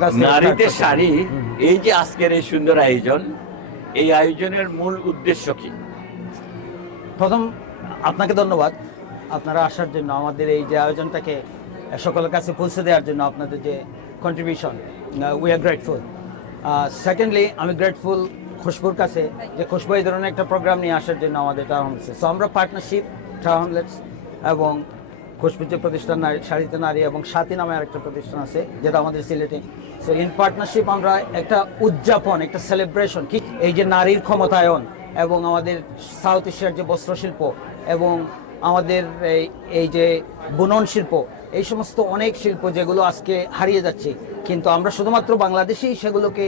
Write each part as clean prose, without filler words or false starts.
নারীদের শাড়ি, এই যে আজকের এই সুন্দর আয়োজন, এই আয়োজনের মূল উদ্দেশ্য কি? প্রথম আপনাকে ধন্যবাদ আপনারা আসার জন্য, আমাদের এই যে আয়োজনটাকে সকলের কাছে পৌঁছে দেওয়ার জন্য আপনাদের যে contribution, we are grateful. Secondly আমি গ্রেটফুল খুশবুর কাছে যে খুশবু এই ধরনের একটা প্রোগ্রাম নিয়ে আসার জন্য আমাদের টাওয়ার হমলেটস। সো আমরা পার্টনারশিপ টাওয়ার হমলেটস এবং খুশবুর যে প্রতিষ্ঠান নারী শাড়িতে নারী এবং সাথী নামে আরেকটা প্রতিষ্ঠান আছে যেটা আমাদের সিলেটে। সো ইন পার্টনারশিপ আমরা একটা উদযাপন, একটা সেলিব্রেশন কি এই যে নারীর ক্ষমতায়ন এবং আমাদের সাউথ এশিয়ার যে বস্ত্রশিল্প এবং আমাদের এই যে বুনন শিল্প, এই সমস্ত অনেক শিল্প যেগুলো আজকে হারিয়ে যাচ্ছে, কিন্তু আমরা শুধুমাত্র বাংলাদেশেই সেগুলোকে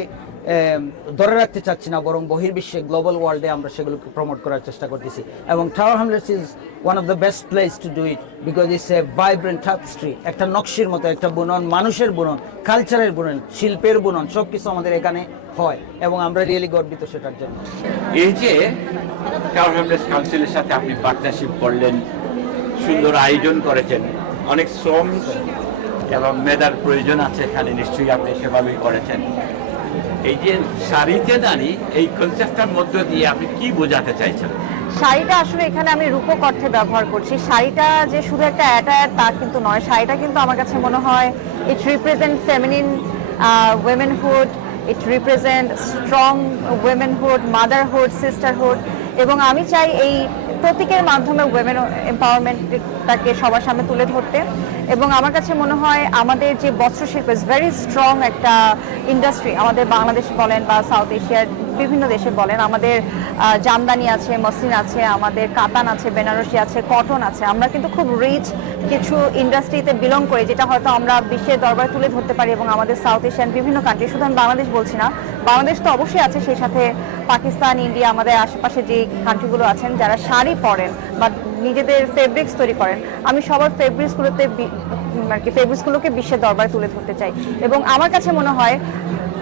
ধরে রাখতে চাচ্ছি না, বরং বহির্বিশ্বে গ্লোবাল ওয়ার্ল্ডে আমরা সেগুলোকে প্রমোট করার চেষ্টা করতেছি। এবং Tower Hamlets is one of the best place to do it because it's a vibrant tapestry, একটা নকশির মতো একটা বুনন, মানুষের বুনন, কালচারের বুনন, শিল্পের বুনন, সব কিছু আমাদের এখানে হয় এবং আমরা রিয়েলি গর্বিত সেটার জন্য। এই যে টাওয়ার হমলেটস কাউন্সিলের সাথে আপনি পার্টনারশিপ করলেন, সুন্দর আয়োজন করেছেন, অনেক শ্রম এবং মেধার প্রয়োজন আছে এখানে, নিশ্চয়ই আপনি সেভাবেই করেছেন। এই যে শাড়িতে নারী, এই কনসেপ্টটার মধ্য দিয়ে আপনি কি বোঝাতে চাইছেন? শাড়িটা আসলে এখানে আমি রূপক অর্থে ব্যবহার করছি। শাড়িটা যে শুধু একটা অ্যাটায়ার তা কিন্তু নয়, শাড়িটা কিন্তু আমার কাছে মনে হয় ইট রিপ্রেজেন্ট ফেমিনিন উইমেনহুড, ইট রিপ্রেজেন্ট স্ট্রং উইমেনহুড, মাদারহুড, সিস্টারহুড। এবং আমি চাই এই প্রতীকের মাধ্যমে উইমেন এম্পাওয়ারমেন্টটাকে সবার সামনে তুলে ধরতে। এবং আমার কাছে মনে হয় আমাদের যে বস্ত্রশিল্প ইজ ভেরি স্ট্রং একটা ইন্ডাস্ট্রি, আমাদের বাংলাদেশ বলেন বা সাউথ এশিয়ার বিভিন্ন দেশে বলেন, আমাদের জামদানি আছে, মসলিন আছে, আমাদের কাতান আছে, বেনারসি আছে, কটন আছে। আমরা কিন্তু খুব রিচ কিছু ইন্ডাস্ট্রিতে বিলং করি, যেটা হয়তো আমরা বিশ্বের দরবারে তুলে ধরতে পারি। এবং আমাদের সাউথ এশিয়ান বিভিন্ন কান্ট্রি, শুধু আমি বাংলাদেশ বলছি না, বাংলাদেশ তো অবশ্যই আছে, সেই সাথে পাকিস্তান, ইন্ডিয়া, আমাদের আশেপাশে যে কান্ট্রিগুলো আছেন যারা শাড়ি পরেন বা নিজেদের ফেব্রিক্স তৈরি করেন, আমি সবার ফেব্রিক্সগুলোকে বিশ্বের দরবারে তুলে ধরতে চাই। এবং আমার কাছে মনে হয়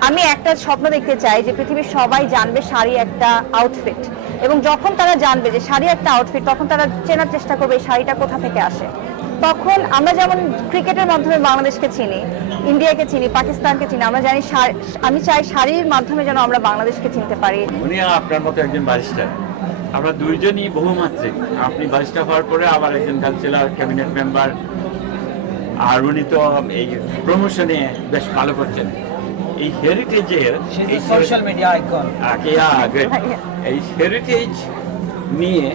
আমি একটা স্বপ্ন দেখতে চাই যে পৃথিবীর সবাই জানবে শাড়ি একটা আউটফিট, এবং যখন তারা জানবে যে শাড়ি একটা আউটফিট, তখন তারা চেনার চেষ্টা করবে এই শাড়িটা কোথা থেকে আসে। তখন আমরা যেমন ক্রিকেটের মাধ্যমে বাংলাদেশকে চিনি, ইন্ডিয়াকে চিনি, পাকিস্তানকে চিনি, আমরা জানি, আমি চাই শাড়ির মাধ্যমে যেন আমরা বাংলাদেশকে চিনতে পারি। উনি আপনার মতো একজন ব্যারিস্টার, আমরা দুইজনই বহুমাত্রিক। আপনি ব্যারিস্টার হওয়ার পরে আবার একজন কাউন্সিলর, ক্যাবিনেট মেম্বার, আর উনি তো এই প্রমোশনে বেশ ভালো করছেন। এই হেরিটেজের, এই সোশ্যাল মিডিয়া আইকন, এই হেরিটেজ নিয়ে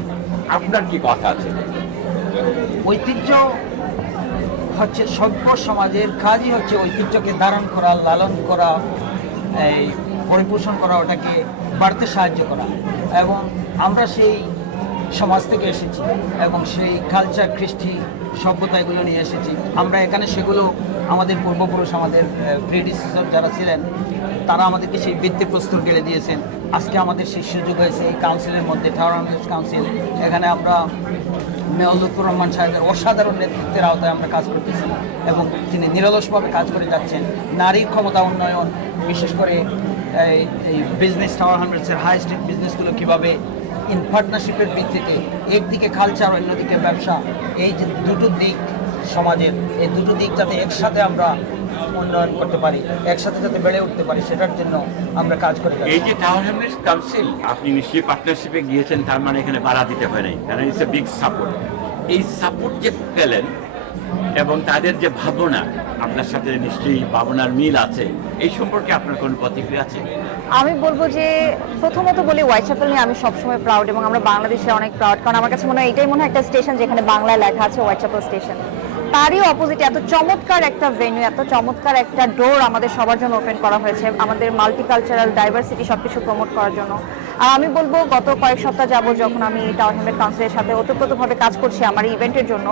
আপনার কি কথা আছে? ঐতিহ্য হচ্ছে সভ্য সমাজের কাজই হচ্ছে ঐতিহ্যকে ধারণ করা, লালন করা, এই পরিপোষণ করা, ওটাকে বাড়তে সাহায্য করা। এবং আমরা সেই সমাজ থেকে এসেছি এবং সেই কালচার, কৃষ্টি, সভ্যতা এগুলো নিয়ে এসেছি। আমরা এখানে সেগুলো আমাদের পূর্বপুরুষ, আমাদের প্রিডিসেসর যারা ছিলেন, তারা আমাদেরকে সেই ভিত্তিপ্রস্তর গেড়ে দিয়েছেন। আজকে আমাদের সেই সুযোগ হয়েছে এই কাউন্সিলের মধ্যে, টাওয়ার হমলেটস কাউন্সিল, এখানে আমরা মেয়র লুৎফুর রহমান সাহেবের অসাধারণ নেতৃত্বের আওতায় আমরা কাজ করতেছি এবং তিনি নিরলসভাবে কাজ করে যাচ্ছেন। নারীর ক্ষমতা উন্নয়ন, বিশেষ করে এই বিজনেস, টাওয়ার হমলেটসের হাই স্ট্রিট বিজনেসগুলো কীভাবে ইন পার্টনারশিপের ভিত্তিতে, একদিকে কালচার, অন্যদিকে ব্যবসা, এই যে দুটো দিক সমাজের, এই দুটো দিক যাতে একসাথে আমরা উন্নয়ন করতে পারি, একসাথে যাতে বেড়ে উঠতে পারি, সেটার জন্য আমরা কাজ করে যাচ্ছি। এই যে টাওয়ার হমলেটস কাউন্সিল, আপনি নিশ্চয়ই পার্টনারশিপে গিয়েছেন, তার মানে এখানে ভাড়া দিতে হয় নাই, কারণ ইটস এ বিগ সাপোর্ট। এই সাপোর্ট যে পেলেন এবং তাদের যে ভাবনা, আপনার সাথে নিশ্চয়ই ভাবনার মিল আছে, এই সম্পর্কে আপনার কোনো প্রতিক্রিয়া আছে? আমি বলবো যে প্রথমত বলি, হোয়াইটচ্যাপেল নিয়ে আমি সবসময় প্রাউড এবং আমরা বাংলাদেশে অনেক প্রাউড, কারণ আমার কাছে মনে হয় এটাই মনে হয় একটা স্টেশন যেখানে বাংলায় লেখা আছে হোয়াইটচ্যাপেল স্টেশন। তারই অপোজিটে এত চমৎকার একটা ভেন্যু, এত চমৎকার একটা ডোর আমাদের সবার জন্য ওপেন করা হয়েছে, আমাদের মাল্টিকালচারাল ডাইভার্সিটি সবকিছু প্রমোট করার জন্য। আর আমি বলবো গত কয়েক সপ্তাহ যাবো যখন আমি টাওয়ার হমলেটস কাউন্সিলের সাথে ওতপ্রোতভাবে কাজ করছি আমার ইভেন্টের জন্য,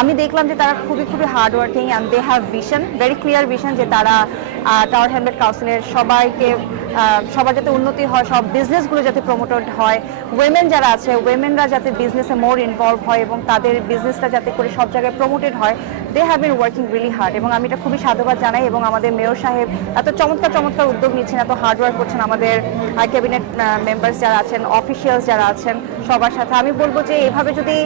আমি দেখলাম যে তারা খুবই hard working and they have vision, very clear vision, যে তারা টাওয়ার হমলেটস কাউন্সিলের সবার যাতে উন্নতি হয়, সব বিজনেসগুলো যাতে প্রমোটেড হয়, উইমেন যারা আছে, উইমেনরা যাতে বিজনেসে মোর ইনভলভ হয় এবং তাদের বিজনেসটা যাতে করে সব জায়গায় প্রমোটেড হয়, they have been working really hard. এবং আমি এটা খুবই সাধুবাদ জানাই। এবং আমাদের মেয়র সাহেব এত চমৎকার উদ্যোগ নিচ্ছেন, এত হার্ড ওয়ার্ক করছেন, আমাদের ক্যাবিনেট মেম্বার্স যারা আছেন, অফিসিয়ালস যারা আছেন, সবার সাথে। আমি বলবো যে এভাবে যদি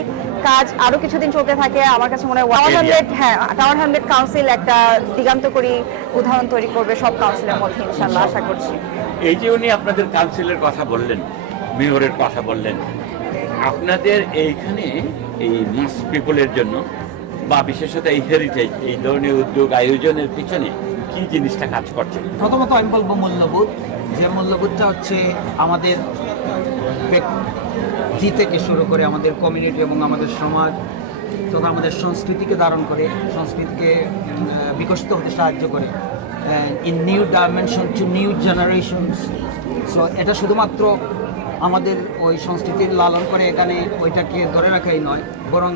কাজ আরো কিছুদিন চলতে থাকে, আমার কাছে মনে হয় টাওয়ার হ্যামলেট কাউন্সিল একটা দিগান্তকারী উদাহরণ তৈরি করবে সব কাউন্সিলের মধ্যে, ইনশাল্লাহ আশা করছি। এই যে উনি আপনাদের কাউন্সিলের কথা বললেন, মেয়রের কথা বললেন, আপনাদের এইখানে এই মাস পিপলের জন্য বা বিশেষত এই হেরিটেজ, এই ধরনের উদ্যোগ আয়োজনের পিছনে কি জিনিসটা কাজ করছে? প্রথমত আমি বলবো মূল্যবোধ, যে মূল্যবোধটা হচ্ছে আমাদের ব্যক্তি থেকে শুরু করে আমাদের কমিউনিটি এবং আমাদের সমাজ তথা আমাদের সংস্কৃতিকে ধারণ করে, সংস্কৃতিকে বিকশিত হতে সাহায্য করে in new dimension two new generations. So এটা শুধুমাত্র আমাদের ওই সংস্কৃতির লালন করে এখানে ওইটাকে ধরে রাখাই নয়, বরং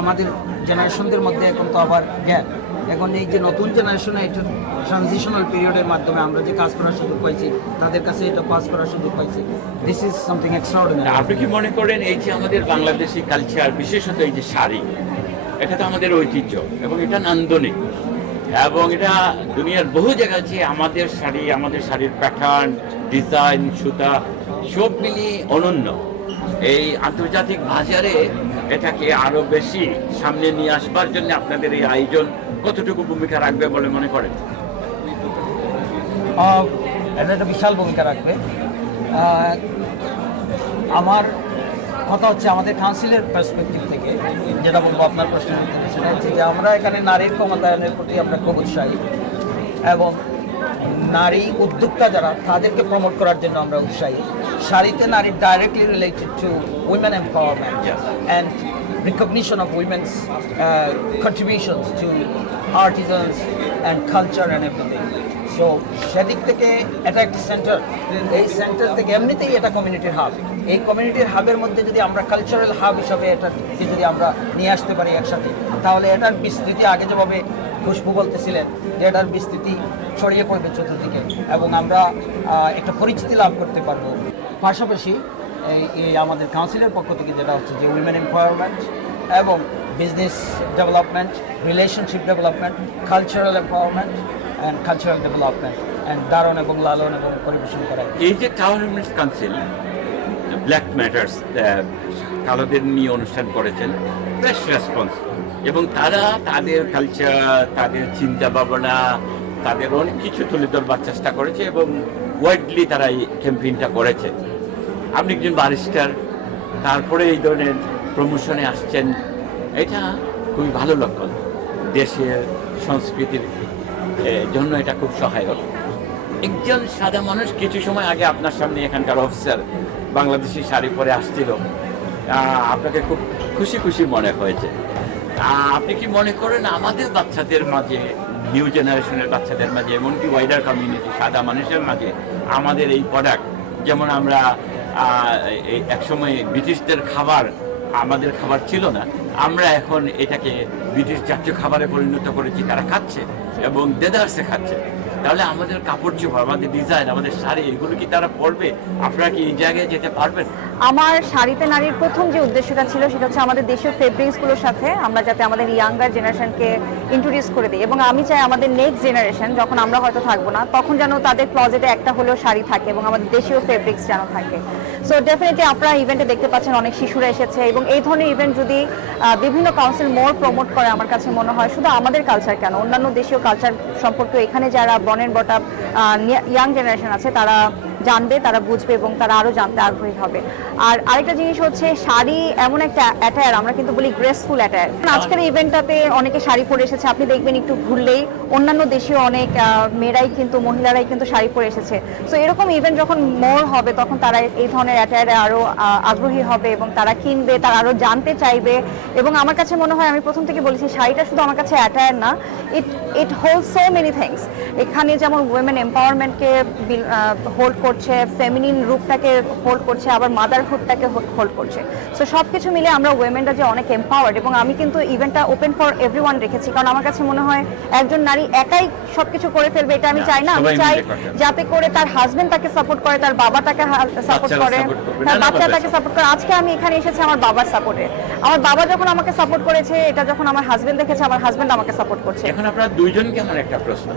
আমাদের জেনারেশনদের মধ্যে এখন তো আবার গ্যাপ। এখন এই যে নতুন জেনারেশনে এটা ট্রানজিশনাল পিরিয়ডের মাধ্যমে আমরা যে কাজ করার সুযোগ পাইছি, তাদের কাছে এটা পাস করার সুযোগ পাইছি। This is something extraordinary. আপনি কি মনে করেন এই যে আমাদের বাংলাদেশি কালচার, বিশেষত এই যে শাড়ি, এটা তো আমাদের ঐতিহ্য এবং এটা নান্দনিক এবং এটা দুনিয়ার বহু জায়গায় আছে। আমাদের শাড়ির প্যাটার্ন, ডিজাইন, সুতা সব মিলিয়ে অনন্য। এই আন্তর্জাতিক বাজারে এটাকে আরো বেশি সামনে নিয়ে আসবার জন্য আপনাদের এই আয়োজন কতটুকু ভূমিকা রাখবে বলে মনে করেন? এটা একটা বিশাল ভূমিকা রাখবে। আমার কথা হচ্ছে আমাদের কাউন্সিলের পার্সপেক্টিভ থেকে যেটা বলবো আপনার প্রশ্নের উত্তরে, সেটা হচ্ছে যে আমরা এখানে নারীর ক্ষমতায়নের প্রতি আমরা খুব উৎসাহী এবং নারী উদ্যোক্তা যারা তাদেরকে প্রমোট করার জন্য আমরা উৎসাহী। শাড়িতে নারী directly related to women empowerment and recognition of women's contributions to artisans and culture and everything. So সেদিক থেকে এটা একটা সেন্টার, এই সেন্টার থেকে এমনিতেই এটা কমিউনিটির হাব। এই কমিউনিটির হাবের মধ্যে যদি আমরা কালচারাল হাব হিসাবে এটাকে যদি আমরা নিয়ে আসতে পারি একসাথে, তাহলে এটার বিস্তৃতি আগে যেভাবে খুশবু বলতেছিলেন যে এটার বিস্তৃতি ছড়িয়ে পড়বে চতুর্দিকে এবং আমরা একটা পরিচিতি লাভ করতে পারবো। পাশাপাশি এই আমাদের কাউন্সিলের পক্ষ থেকে যেটা হচ্ছে যে উইমেন এম্পাওয়ারমেন্ট এবং business development, relationship development, cultural empowerment and cultural development and ধারণ এবং লালন এবং পরিবেশন করা। এই যে Tower Hamlets council black matters কালোদের নিয়ে অনুষ্ঠান করেছেন, বেশ রেসপন্স, এবং তারা তাদের কালচার, তাদের চিন্তা ভাবনা, তাদের অনেক কিছু তুলে ধরবার চেষ্টা করেছে এবং ওয়াইডলি তারা এই ক্যাম্পেইনটা করেছে। আপনি একজন ব্যারিস্টার, তারপরে এই ধরনের প্রমোশনে আসছেন, এটা খুবই ভালো লক্ষণ। দেশের সংস্কৃতির জন্য এটা খুব সহায়ক। একজন সাদা মানুষ কিছু সময় আগে আপনার সামনে এখানকার অফিসার বাংলাদেশি শাড়ি পরে আসছিল, আপনাকে খুব খুশি খুশি মনে হয়েছে। আপনি কি মনে করেন আমাদের বাচ্চাদের মাঝে, নিউ জেনারেশনের বাচ্চাদের মাঝে, এমনকি ওয়াইডার কমিউনিটি সাদা মানুষের মাঝে আমাদের এই প্রোডাক্ট, যেমন আমরা একসময় ব্রিটিশদের খাবার আমাদের খাবার ছিল না, আমরা এখন এটাকে ব্রিটিশ জাতীয় খাবারে পরিণত করেছি, তারা খাচ্ছে এবং দেদারসে খাচ্ছে, তাহলে আমাদের কাপড় চোপড়, আমাদের ডিজাইন, আমাদের শাড়ি, এগুলো কি তারা পরবে? আপনারা কি এই জায়গায় যেতে পারবেন? আমার শাড়িতে নারীর প্রথম যে উদ্দেশ্যটা ছিল সেটা হচ্ছে আমাদের দেশীয় ফেব্রিক্সগুলোর সাথে আমরা যাতে আমাদের ইয়াঙ্গার জেনারেশনকে ইন্ট্রোডিউস করে দিই, এবং আমি চাই আমাদের নেক্সট জেনারেশন যখন আমরা হয়তো থাকবো না, তখন যেন তাদের ক্লজেটে একটা হলেও শাড়ি থাকে এবং আমাদের দেশীয় ফেব্রিক্স যেন থাকে। সো ডেফিনেটলি আপনারা ইভেন্টে দেখতে পাচ্ছেন অনেক শিশুরা এসেছে, এবং এই ধরনের ইভেন্ট যদি বিভিন্ন কাউন্সিল মোর প্রমোট করে, আমার কাছে মনে হয় শুধু আমাদের কালচার কেন, অন্যান্য দেশীয় কালচার সম্পর্কে এখানে যারা বর্নের বটা ইয়াং জেনারেশন আছে তারা জানবে, তারা বুঝবে এবং তারা আরও জানতে আগ্রহী হবে। আর আরেকটা জিনিস হচ্ছে শাড়ি এমন একটা অ্যাটায়ার, আমরা কিন্তু বলি গ্রেসফুল অ্যাটায়ার। আজকের ইভেন্টটাতে অনেকে শাড়ি পরে এসেছে, আপনি দেখবেন একটু ঘুরলেই অন্যান্য দেশীয় অনেক মেয়েরাই কিন্তু, মহিলারাই কিন্তু শাড়ি পরে এসেছে। সো এরকম ইভেন্ট যখন মোর হবে তখন তারা এই ধরনের অ্যাটায়ারে আরও আগ্রহী হবে এবং তারা কিনবে, তারা আরও জানতে চাইবে। এবং আমার কাছে মনে হয়, আমি প্রথম থেকে বলেছি, শাড়িটা শুধু আমার কাছে অ্যাটায়ার না, ইট হোল্ড সো মেনি থিংস। এখানে যেমন উইমেন এম্পাওয়ারমেন্টকে হোল্ড করছে, ফেমিনিন রূপটাকে হোল্ড করছে, আবার মাদারহুডটাকে হোল্ড করছে। সো সব কিছু মিলে আমরা উইমেনরা যে অনেক এম্পাওয়ার্ড, এবং আমি কিন্তু ইভেন্টটা ওপেন ফর এভরিওয়ান রেখেছি, কারণ আমার কাছে মনে হয় একজন নারী একাই সবকিছু করে ফেলবে, এটা আমি চাই না। আমি চাই যাতে করে তার হাজবেন্ড তাকে সাপোর্ট করে, তার বাবা তাকে সাপোর্ট করে, তার বাচ্চা তাকে সাপোর্ট করে। আজকে আমি এখানে এসেছি আমার বাবার সাপোর্টে। আমার বাবা যখন আমাকে সাপোর্ট করেছে, এটা যখন আমার হাজবেন্ড দেখেছে, আমার হাজবেন্ড আমাকে সাপোর্ট করছে। এখন আপনারা দুইজনকে আমার একটা প্রশ্ন,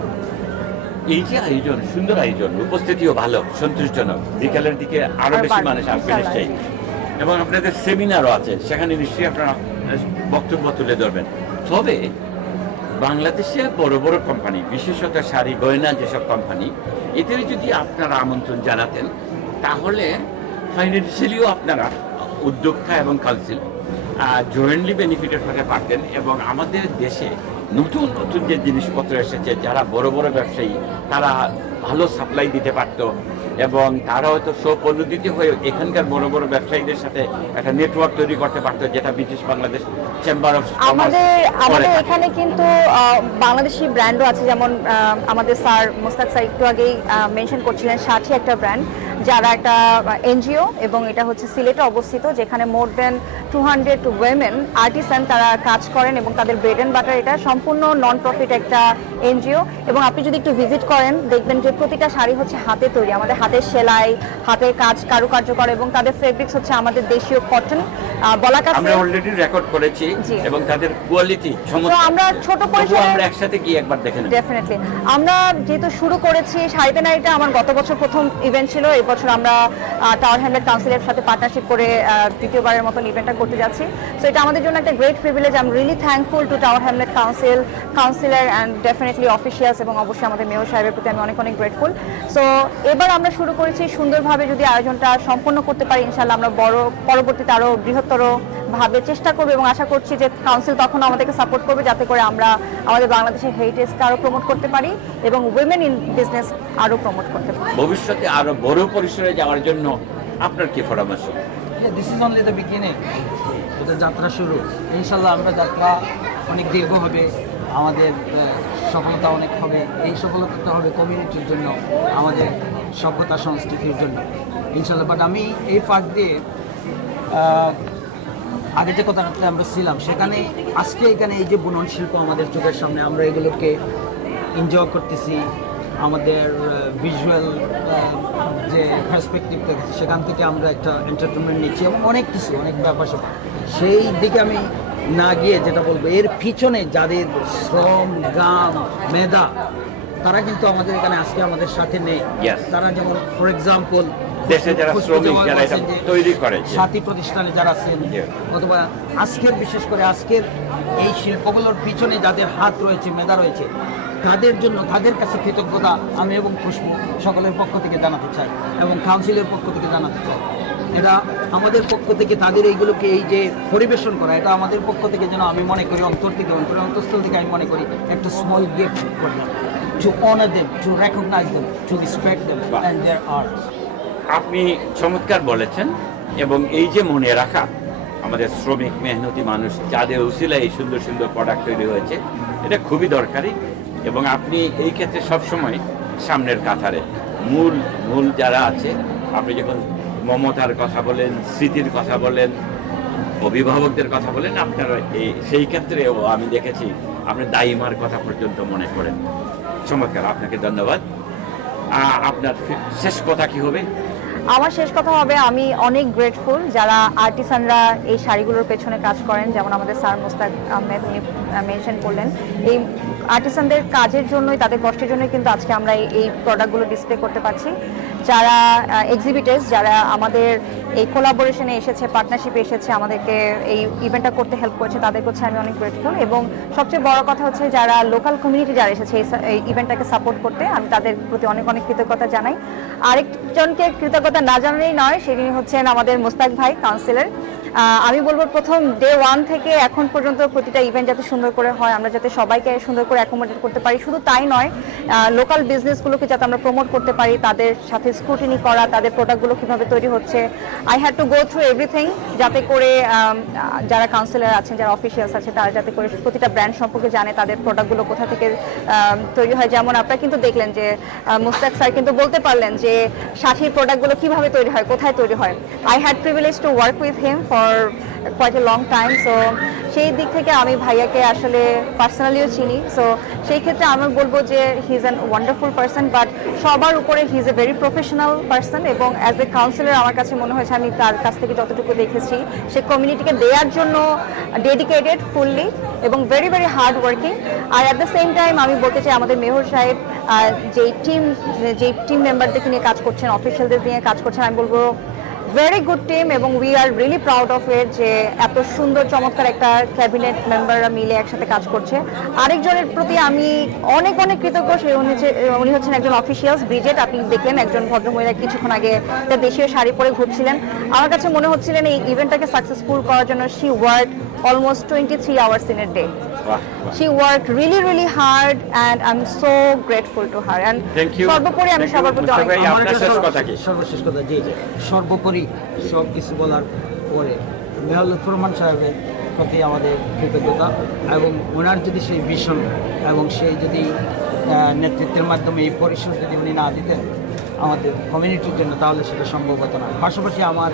এই যে আয়োজন, সুন্দর আয়োজন, উপস্থিতিও ভালো, সন্তোষজনক, বিকালের দিকে আরো বেশি মানুষ আসবে নিশ্চয়ই, এবং আপনাদের সেমিনারও আছে, সেখানে নিশ্চয়ই আপনারা বক্তব্য তুলে ধরবেন। তবে বাংলাদেশে বড় বড় কোম্পানি, বিশেষত শাড়ি গয়না যেসব কোম্পানি, এদের যদি আপনারা আমন্ত্রণ জানাতেন তাহলে ফাইন্যান্সিয়ালিও আপনারা উদ্যোক্তা এবং কাউন্সিল জয়েন্টলি বেনিফিটেড হতে পারতেন এবং আমাদের দেশে নতুন নতুন যে জিনিসপত্র এসেছে, যারা বড় বড় ব্যবসায়ী তারা ভালো সাপ্লাই দিতে পারতো এবং তারা হয়তো স্বপরিণতি হয়ে এখানকার বড় বড় ব্যবসায়ীদের সাথে একটা নেটওয়ার্ক তৈরি করতে পারতো, যেটা ব্রিটিশ বাংলাদেশ চেম্বার অফ আমাদের এখানে কিন্তু বাংলাদেশি ব্র্যান্ডও আছে, যেমন আমাদের স্যার মোস্তাক স্যার একটু আগেই মেনশন করছিলেন সাথী একটা ব্র্যান্ড, যারা একটা এনজিও এবং এটা হচ্ছে সিলেটে অবস্থিত, যেখানে মোর দেন 200 ওয়েমেন আর্টিসান তারা কাজ করেন এবং তাদের ব্রেড অ্যান্ড বাটার, এটা সম্পূর্ণ নন প্রফিট একটা এনজিও। এবং আপনি যদি একটু ভিজিট করেন দেখবেন যে প্রতিটা শাড়ি হচ্ছে হাতে তৈরি, আমাদের হাতের সেলাই, হাতের কাজ, কারুকার্য করে, এবং তাদের ফেব্রিক্স হচ্ছে আমাদের দেশীয় কটন বলাকা আমরা অলরেডি রেকর্ড করেছি এবং তাদের কোয়ালিটি চমৎকার। আমরা ছোট পরিসরে আমরা একসাথে গিয়ে একবার দেখে নেব। ডেফিনেটলি আমরা যেহেতু শুরু করেছি শাড়িতে নাইটা, আমার গত বছর প্রথম ইভেন্ট ছিল, এই বছর আমরা টাওয়ার হ্যামলেট কাউন্সিলের সাথে পার্টনারশিপ করে দ্বিতীয়বারের মতন ইভেন্টটা করতে যাচ্ছি। সো এটা আমাদের জন্য একটা great privilege. I am really thankful to tower Hamlet councillor and definitely officials এবং অবশ্যই আমাদের মেয়র সাহেবের প্রতি আমি অনেক অনেক গ্রেটফুল। সো এবার আমরা শুরু করেছি সুন্দরভাবে, যদি আয়োজনটা সম্পন্ন করতে পারি ইনশাআল্লাহ আমরা পরবর্তীতে আরও বৃহত্তর ভাবে চেষ্টা করবো এবং আশা করছি যে কাউন্সিল তখন আমাদেরকে সাপোর্ট করবে, যাতে করে আমরা আমাদের বাংলাদেশের হেরিটেজকে আরও প্রমোট করতে পারি এবং উইমেন ইন বিজনেস আরও প্রমোট করতে পারি। ভবিষ্যতে আরো বড় পরিসরে যাওয়ার জন্য আপনার কি পরামর্শ? This is only the beginning, এটা যাত্রা শুরু। ইনশাল্লাহ আমরা যাত্রা অনেক দীর্ঘ হবে, আমাদের সফলতা অনেক হবে। এই সফলতাটা হবে কমিউনিটির জন্য, আমাদের সভ্যতা সংস্কৃতির জন্য ইনশাল্লাহ। বাট আমি এই ফাঁক দিয়ে আগে যে কথাটাতে আমরা ছিলাম সেখানে আজকে এখানে এই যে বুনন শিল্প আমাদের চোখের সামনে, আমরা এগুলোকে এনজয় করতেছি, আমাদের ভিজুয়াল যে পার্সপেক্টিভ দেখেছি সেখান থেকে আমরা একটা এন্টারটেনমেন্ট নিচ্ছি এবং অনেক কিছু, অনেক ব্যাপার সেই দিকে আমি না গিয়ে যেটা বলবো, এর পিছনে যাদের শ্রম, গাম, মেধা, তারা কিন্তু আমাদের এখানে আজকে আমাদের সাথে নেই। তারা যেমন ফর এক্সাম্পল দেশে যারা শ্রমিক যারা এটা তৈরি করে, সাথী প্রতিষ্ঠানে যারা আছেন, অথবা আজকের বিশেষ করে আজকের এই শিল্পগুলোর পিছনে যাদের হাত রয়েছে, মেধা রয়েছে, তাদের জন্য তাদের কাছে কৃতজ্ঞতা আমি এবং পুষ্প সকলের পক্ষ থেকে জানাতে চাই এবং কাউন্সিলের পক্ষ থেকে জানাতে চাই। এটা আমাদের পক্ষ থেকে তাদের এইগুলোকে এই যে পরিবেশন করা, এটা আমাদের পক্ষ থেকে যেন আমি মনে করি অন্তঃস্থল থেকে আমি মনে করি একটা small gift for them, to honour them, to recognise them, to respect them and their art. আপনি চমৎকার বলেছেন এবং এই যে মনে রাখা আমাদের শ্রমিক মেহনতি মানুষ যাদের উসিলায় এই সুন্দর সুন্দর প্রোডাক্ট তৈরি হয়েছে, এটা খুবই দরকারি এবং আপনি এই ক্ষেত্রে সবসময় সামনের কাতারে মূল যারা আছে। আপনি যখন মমতার কথা বলেন, স্মৃতির কথা বলেন, অভিভাবকদের কথা বলেন, আপনারা সেই ক্ষেত্রেও আমি দেখেছি আপনি দাইমার কথা পর্যন্ত মনে করেন। চমৎকার, আপনাকে ধন্যবাদ। আপনার শেষ কথা কি হবে? আমার শেষ কথা হবে, আমি অনেক গ্রেটফুল যারা আর্টিসানরা এই শাড়িগুলোর পেছনে কাজ করেন, যেমন আমাদের স্যার মোস্তাক আহমেদ উনি মেনশন করলেন। এই আর্টিসানদের কাজের জন্যই, তাদের কষ্টের জন্যই কিন্তু আজকে আমরা এই প্রোডাক্টগুলো ডিসপ্লে করতে পারছি। যারা এক্সিবিটার্স, যারা আমাদের এই কোলাবোরেশনে এসেছে, পার্টনারশিপে এসেছে, আমাদেরকে এই ইভেন্টটা করতে হেল্প করেছে, তাদের কাছে আমি অনেক গ্রেটফুল। এবং সবচেয়ে বড় কথা হচ্ছে যারা লোকাল কমিউনিটি যারা এসেছে এই ইভেন্টটাকে সাপোর্ট করতে, আমি তাদের প্রতি অনেক অনেক কৃতজ্ঞতা জানাই। আরেকজনকে কৃতজ্ঞতা না জানালেই নয়, সেটি হচ্ছেন আমাদের মোস্তাক ভাই, কাউন্সিলর। আমি বলবো প্রথম ডে 1 থেকে এখন পর্যন্ত প্রতিটা ইভেন্ট যাতে সুন্দর করে হয়, আমরা যাতে সবাইকে সুন্দর করে অ্যাকোমোডেট করতে পারি, শুধু তাই নয়, লোকাল বিজনেসগুলোকে যাতে আমরা প্রমোট করতে পারি, তাদের সাথে স্ক্রুটিনি করা, তাদের প্রোডাক্টগুলো কীভাবে তৈরি হচ্ছে। I had to go through everything, যাতে করে যারা কাউন্সিলর আছেন, যারা অফিসিয়ালস আছে, তারা যাতে করে প্রতিটা ব্র্যান্ড সম্পর্কে জানে, তাদের প্রোডাক্টগুলো কোথা থেকে তৈরি হয়। যেমন আপনারা কিন্তু দেখলেন যে মোস্তাক স্যার কিন্তু বলতে পারলেন যে সাথীর প্রোডাক্টগুলো কীভাবে তৈরি হয়, কোথায় তৈরি হয়। I had privilege to work with him for quite a long time. So সেই দিক থেকে আমি ভাইয়াকে আসলে পার্সোনালিও চিনি। সো সেই ক্ষেত্রে আমি বলবো যে he is an wonderful person, but সবার উপরে he is a very professional person. এবং অ্যাজ এ কাউন্সিলর আমার কাছে মনে হয়েছে, আমি তার কাছ থেকে যতটুকু দেখেছি, সে কমিউনিটিকে দেওয়ার জন্য ডেডিকেটেড ফুললি এবং ভেরি ভেরি হার্ড ওয়ার্কিং। আর অ্যাট দ্য সেম টাইম আমি বলতে চাই আমাদের মেয়র সাহেব যেই টিম মেম্বারদেরকে নিয়ে কাজ করছেন, অফিসিয়ালদের নিয়ে কাজ করছেন, আমি বলবো ভেরি গুড টিম এবং we are really proud of it যে এত সুন্দর চমৎকার একটা ক্যাবিনেট মেম্বাররা মিলে একসাথে কাজ করছে। আরেকজনের প্রতি আমি অনেক অনেক কৃতজ্ঞ, উনি হচ্ছেন একজন অফিসিয়ালস ব্রিজেট। আপনি দেখলেন একজন ভদ্রমহিলা কিছুক্ষণ আগে তার দেশীয় শাড়ি পরে ঘুরছিলেন। আমার কাছে মনে হচ্ছিলেন এই ইভেন্টটাকে সাকসেসফুল করার জন্য she work almost 23 hours in a day. She worked really hard and I'm so grateful to her. And Thank you. সর্বোপরি আমি Thank you, সবার প্রতি মুস্তাফা অনেক ভাই। আমার আপনার এটা শেষ কথা কি? সর্বশেষ কথা জি সর্বোপরি সব কিছু বলার পরে মেয়র লুৎফর রহমান সাহেবের প্রতি আমাদের কৃতজ্ঞতা, এবং ওনার যদি সেই ভিশন এবং সেই যদি নেতৃত্বের মাধ্যমে এই পরিসর যদি উনি না দিতেন আমাদের কমিউনিটির জন্য, তাহলে সেটা সম্ভব হতো না। পাশাপাশি আমার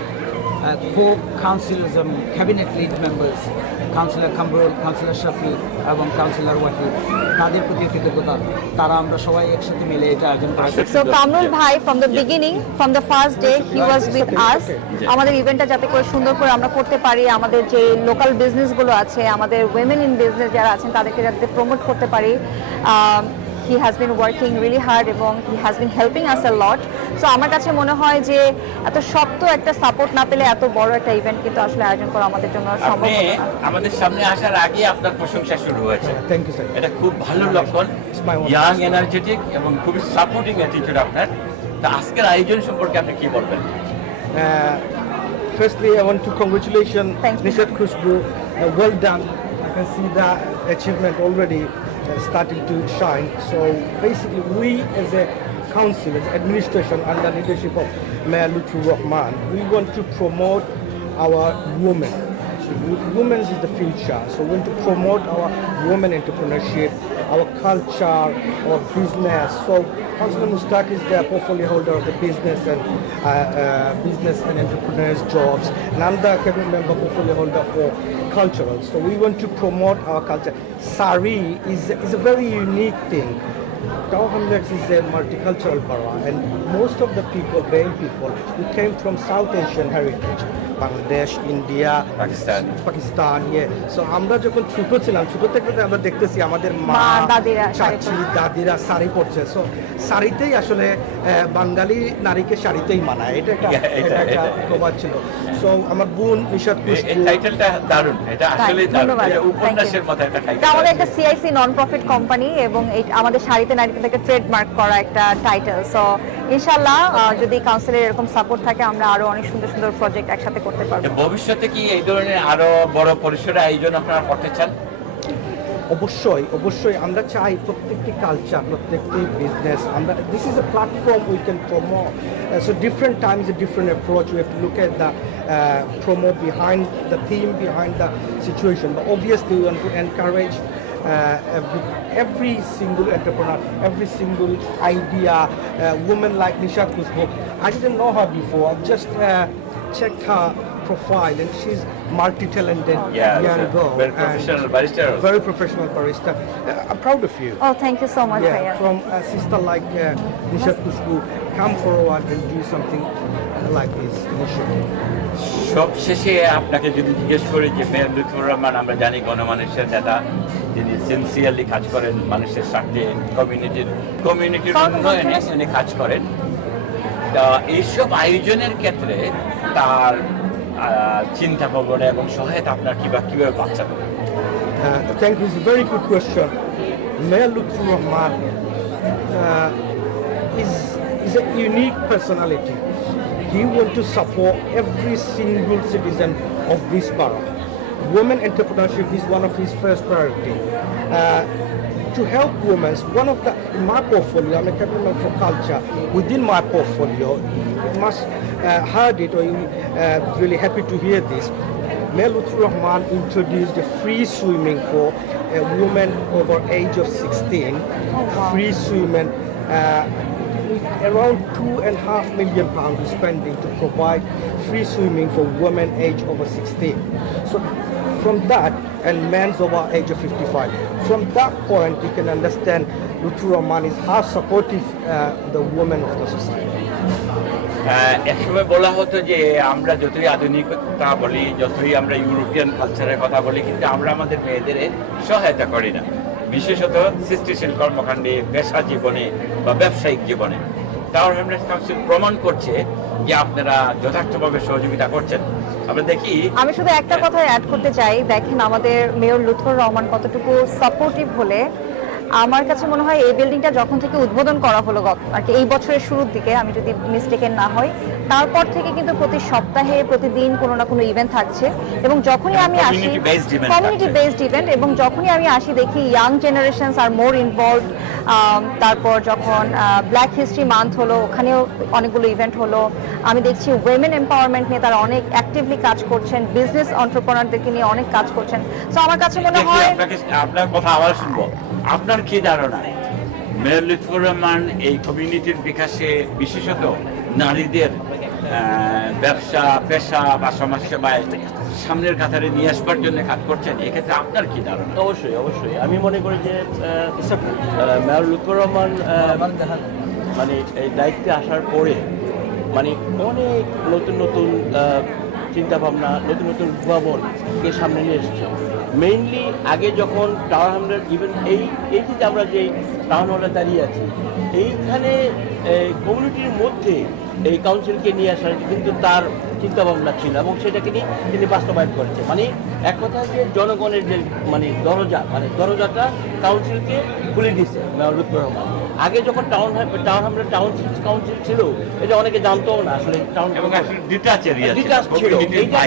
কাউন্সিলর্স এবং cabinet lead members, councillor Kamrul, councillor Shafi এবং কাউন্সিলর ওয়াহিদ, তাদের প্রতি কৃতজ্ঞতা। তারা আমরা সবাই একসাথে মিলে এটা আয়োজন করেছি। So Kamrul bhai from the beginning, from the first day he was with us. আমাদের ইভেন্টটা যাতে করে সুন্দর করে আমরা করতে পারি, আমাদের যে লোকাল বিজনেসগুলো আছে, আমাদের উইমেন ইন বিজনেস যারা আছেন তাদেরকে যাতে প্রমোট করতে পারি, he has been working really hard এবং he has been helping us a lot. So আমার কাছে মনে হয় যে এত শক্ত একটা সাপোর্ট না পেলে এত বড় একটা ইভেন্ট কিন্তু আসলে আয়োজন করা আমাদের জন্য সম্ভব আপনি হতো না। আমাদের সামনে আসার আগে আপনার প্রশংসা শুরু হয়েছে। Thank you sir. এটা খুব ভালো লক্ষণ, my honor. ইয়াং এনার্জেটিক এবং খুবই সাপোর্টিং অ্যাটিটিউড আপনার। তা আজকের আয়োজন সম্পর্কে আপনি কি বলবেন? Firstly, I want to congratulate Thank you. Nishat Khushbu. Well done. I can see the achievement already starting to shine. So basically, we as a council, as administration under leadership of Mayor Lutfur Rahman, we want to promote our women. Women is the future, so we want to promote our women entrepreneurship, our culture, our business. So Councillor Mushtaq is the portfolio holder of the business and entrepreneurs jobs, and I'm the cabinet member portfolio holder for cultural. So we want to promote our culture. Sari is a very unique thing. Tower Hamlets is a multicultural borough, and most of the people, Bain people, who came from South Asian heritage, Bangladesh, India, Pakistan, yeah. So আমরা যখন ছোট ছিলাম, ছোট থেকে তো আমরা দেখতেছি আমাদের মা, দাদিরা শাড়ি চাচি, দাদিরা শাড়ি পরছে। সো শাড়িতেই আসলে বাঙালি নারীকে শাড়িতেই মানায়, এটা একটা প্রবাদ ছিল। সো আমার বোন নিশাত এই টাইটেলটা দারুণ, এটা আসলে দারুণ, ধন্যবাদ। এটা Thank উপন্যাসের you. মতো একটা টাইটেল। এটা আমাদের একটা সিআইসি নন প্রফিট কোম্পানি এবং আমাদের শাড়িতে নারীদেরকে ট্রেডমার্ক করা একটা টাইটেল। সো ইনশাআল্লাহ যদি কাউন্সিলের এরকম সাপোর্ট থাকে আমরা আরো অনেক সুন্দর সুন্দর প্রজেক্ট একসাথে করতে পারবো। ভবিষ্যতে কি এই ধরনের আরো বড় পরিসরে আয়োজন আপনারা করতে চান? অবশ্যই আমরা চাই প্রত্যেকটি কালচার, প্রত্যেকটি বিজনেস আমরা, this is a platform we can promote. So different Times a different approach, we have to look at the promote behind the theme, behind the situation. But obviously we want to encourage every single entrepreneur, every single idea, woman like Nishat Khushbu. I didn't know her before. I just checked her profile, and she's multi-talented young girl. Very professional barrister. Very professional barrister. I'm proud of you. Oh, thank you so much, Yeah, Bhaiya. from a sister like Nishat Khushbu, come forward and do something like this initiative. সব শেষে আপনাকে যদি জিজ্ঞেস করি যে mayor Lutfur Rahman, আমরা জানি গণমানুষের নেতা, তিনি সিনসিয়ারলি কাজ করেন মানুষের স্বার্থে, কমিউনিটির উন্নয়নে উনি কাজ করেন। তা এইসব আয়োজনের ক্ষেত্রে তার চিন্তা ভাবনা এবং সহায়তা আপনার কিভাবে পাচ্ছেন? Thank you. It's a very good question. Mayor Lutfur Rahman is a unique personality. He wants to support every single citizen of this borough. Women entrepreneurship is one of his first priority. To help women, one of the, in my portfolio, I'm a cabinet for culture. Within my portfolio, you must heard it, or you really happy to hear this. Mayor Lutfur Rahman introduced a free swimming for a woman over age of 16. Free swimming. Around £2.5 million spending to provide free swimming for women age over 16. So from that, and men's over age of 55. From that point, you can understand Lutfur Rahman is how supportive the women of the society. একসময় বলা হতো যে আমরা যতই আধুনিকতা বলি, যতই আমরা ইউরোপিয়ান কালচারের কথা বলি, কিন্তু আমরা আমাদের মেয়েদের সহায়তা করি না, বিশেষত সৃষ্টিশীল কর্মকাণ্ডে, পেশা জীবনে বা ব্যবসায়িক জীবনে। টাওয়ার হ্যামলেটস কাউন্সিল প্রমাণ করছে যে আপনারা যথার্থভাবে সহযোগিতা করছেন। আমরা দেখি আমি শুধু একটা কথা অ্যাড করতে চাই, দেখেন আমাদের মেয়র লুৎফর রহমান কতটুকু সাপোর্টিভ হলে, আমার কাছে মনে হয় এই বিল্ডিংটা যখন থেকে উদ্বোধন করা হলো আর কি এই বছরের শুরুর দিকে, আমি যদি মিস্টেকেন না হই, তারপর থেকে কিন্তু প্রতি সপ্তাহে প্রতিদিন কোনো না কোনো ইভেন্ট থাকছে। এবং যখনই আমি আসি কমিউনিটি বেসড ইভেন্ট, এবং যখনই আমি আসি দেখি ইয়াং জেনারেশনস আর মোর ইনভলভ। তারপর যখন ব্ল্যাক হিস্ট্রি মান্থ হলো, ওখানেও অনেকগুলো ইভেন্ট হলো। আমি দেখছি উইমেন এম্পাওয়ারমেন্ট নিয়ে তারা অনেক অ্যাক্টিভলি কাজ করছেন, বিজনেস এন্টারপ্রেনারদেরকে নিয়ে অনেক কাজ করছেন। সো আমার কাছে মনে দেখি হয় আপনার কথা আবার শুনবো। আপনার কি ধারণা মেয়র লুৎফর রহমান এই কমিউনিটির বিকাশে বিশেষত নারীদের ব্যবসা পেশা বা সমাজসেবায় সামনের কাতারে নিয়ে আসবার জন্য কাজ করছেন, এক্ষেত্রে আপনার কি ধারণা? অবশ্যই আমি মনে করি যে মেয়র লুৎফর রহমান মানে এই দায়িত্বে আসার পরে মানে অনেক নতুন নতুন চিন্তাভাবনা, নতুন নতুন উদ্ভাবনকে সামনে নিয়ে এসেছে। মেইনলি আগে যখন টাওয়ার হ্যামলেট ইভেন এই যে আমরা যে টাউন হলে দাঁড়িয়ে আছি, এইখানে কমিউনিটির মধ্যে এই কাউন্সিলকে নিয়ে আসার কিন্তু তার চিন্তাভাবনা ছিল এবং সেটাকে নিয়ে তিনি বাস্তবায়ন করেছে। মানে এক কথা যে জনগণের যে দরজাটা কাউন্সিলকে খুলে দিয়েছে মেয়র লুৎফর রহমান। আগে যখন টাউন হ্যামলেট কাউন্সিল ছিল, এটা অনেকে জানতো না আসলে টাউন এবং ডিটাচ এরিয়া ছিল। এইটা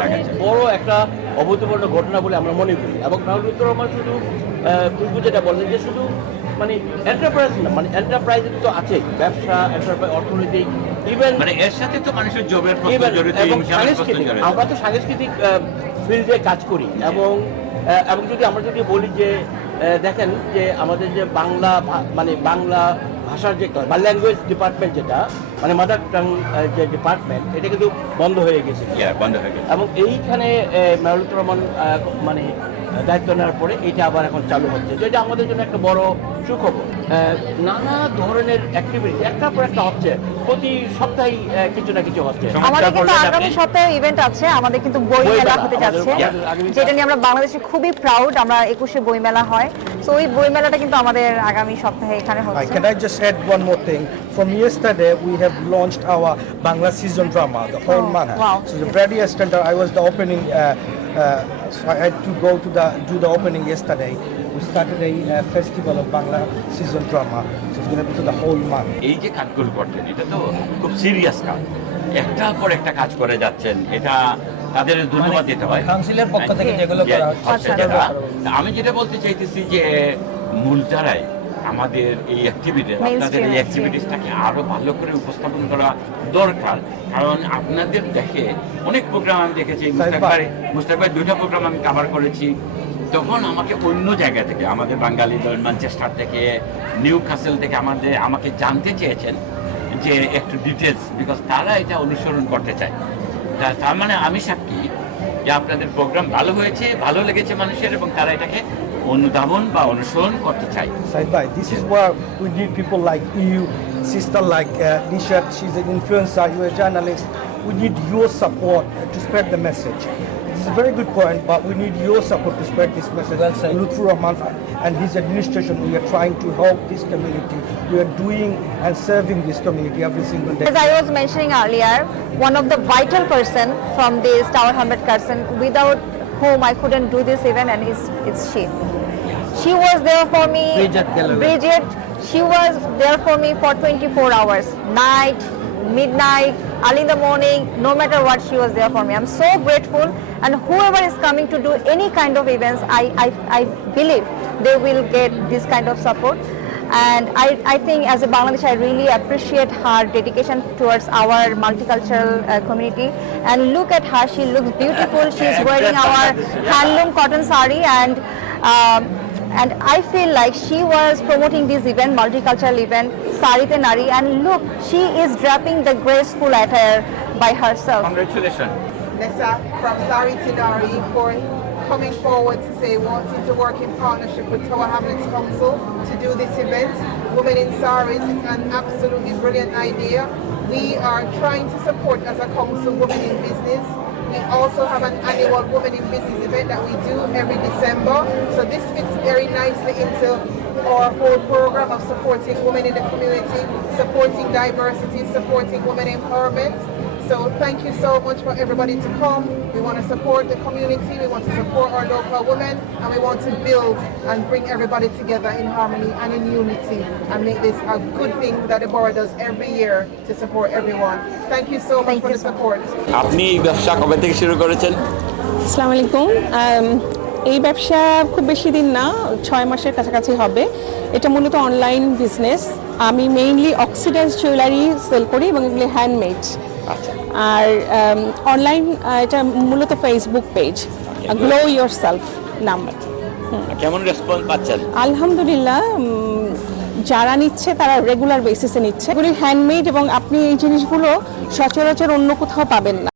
অনেক বড় একটা অভূতপূর্ণ ঘটনা বলে আমরা মনে করি। এবং মেয়র লুৎফর রহমান শুধু খুশবু যেটা বললেন যে শুধু মানে এন্টারপ্রাইজ না, মানে এন্টারপ্রাইজ তো আছে, ব্যবসা, এন্টারপ্রাইজ, অর্থনৈতিক, ইভেন মানে এর সাথে তো মানুষের জবের প্রশ্ন জড়িত, এবং সাংস্কৃতিক। আমরা তো সাংস্কৃতিক ফিল্ডে কাজ করি এবং যদি আমরা বলি যে দেখেন যে আমাদের যে বাংলা ভাষার যে বা ল্যাঙ্গুয়েজ ডিপার্টমেন্ট যেটা মানে মাদার টাং যে ডিপার্টমেন্ট, এটা কিন্তু বন্ধ হয়ে গেছে এবং এইখানে মেয়র লুৎফর রহমান মানে দায়িত্ব নেওয়ার পরে এটা আবার এখন চালু হচ্ছে, যেটা আমাদের জন্য একটা বড় সুখবর। নানা ধরনের অ্যাক্টিভিটি একটার পর একটা হচ্ছে, প্রতি সপ্তাহে কিছু না কিছু হচ্ছে। আমাদের কিন্তু আগামী সপ্তাহে ইভেন্ট আছে, আমাদের কিন্তু বই মেলা হতে যাচ্ছে, যেটা নিয়ে আমরা বাংলাদেশে খুবই প্রাউড। আমরা 21শে বই মেলা হয়, সো ওই বই মেলাটা কিন্তু আমাদের আগামী সপ্তাহে এখানে হচ্ছে। Can I just add one more thing? From yesterday, we have launched our Bangla season drama, the whole month. Wow. So the very yesterday, I was the opening. So I had to go to do the opening yesterday. We started a festival of Bangla season drama. So it's going to be for the whole month. এই যে কাজগুলো করছেন, এটা তো খুব serious কাজ, একটার পর একটা কাজ করে যাচ্ছেন, এটা তাদের ধন্যবাদ দিতে হয় কাউন্সিলের পক্ষ থেকে যেগুলো করা হচ্ছে। আমি যেটা বলতে চাইতেছি যে মূলধারায় আমাদের এই আপনাদের এই অ্যাক্টিভিটিসটাকে আরো ভালো করে উপস্থাপন করা দরকার। কারণ আপনাদের দেখে অনেক প্রোগ্রাম আমি দেখেছি, মুস্তাক ভাই 2টা প্রোগ্রাম আমি কভার করেছি, তখন আমাকে অন্য জায়গা থেকে, আমাদের বাঙালি দল ম্যানচেস্টার থেকে, নিউ কাসেল থেকে আমাকে জানতে চেয়েছেন যে একটু ডিটেলস, বিকজ তারা এটা অনুসরণ করতে চায়। তার মানে আমি সাক্ষী যে আপনাদের প্রোগ্রাম ভালো হয়েছে, ভালো লেগেছে মানুষের, এবং তারা এটাকে অনুধাবন বা অনুসরণ করতে চাই। Said bhai, this is where we need people like you, sister like Nishat, she's an influencer, you're a journalist. We need your support to spread the message. This is a very good point, but we need your support to spread this message. Well said. Lutfur Rahman and his administration, we are trying to help this community. We are doing and serving this community every single day. As I was mentioning earlier, one of the vital person from this Tower Hamlet Carson, without whom I couldn't do this event, and it's she. She was there for me. Bridget, she was there for me for 24 hours, night, midnight, early in the morning, no matter what, she was there for me. I'm so grateful, and whoever is coming to do any kind of events, I believe they will get this kind of support. And I think as a Bangladeshi, I really appreciate her dedication towards our multicultural community. And look at her, she looks beautiful. She's wearing our handloom cotton sari, and I feel like she was promoting this event, multicultural event, Sari Te Nari, and look, she is draping the graceful attire by herself. Congratulations. Nessa from Sari Te Nari for coming forward to say wanting to work in partnership with Tower Hamlets Council to do this event. Women in Saris is an absolutely brilliant idea. We are trying to support as a council women in business. We also have an annual Women in Business event that we do every December. So this fits very nicely into our whole program of supporting women in the community, supporting diversity, supporting women empowerment. So thank you so much for everybody to come. We want to support the community, we want to support our local women, and we want to build and bring everybody together in harmony and in unity and make this a good thing that the borough does every year to support everyone. Thank you so much Thank for you the so support. আপনি এই ব্যবসা কবে থেকে শুরু করেছেন? আসসালামু আলাইকুম। এই ব্যবসা খুব বেশি দিন না, 6 মাসের কাছাকাছি হবে। এটা মূলত অনলাইন বিজনেস। আমি মেইনলি অক্সিডাইজ জুয়েলারি সেল করি এবং এগুলি হ্যান্ডমেড। আর অনলাইন এটা মূলত Facebook page, glow your self নাম। কেমন রেসপন্স পাচ্ছেন? আলহামদুলিল্লাহ, যারা নিচ্ছে তারা রেগুলার বেসিসে নিচ্ছে। এগুলি হ্যান্ডমেড এবং আপনি এই জিনিসগুলো সচরাচর অন্য কোথাও পাবেন না।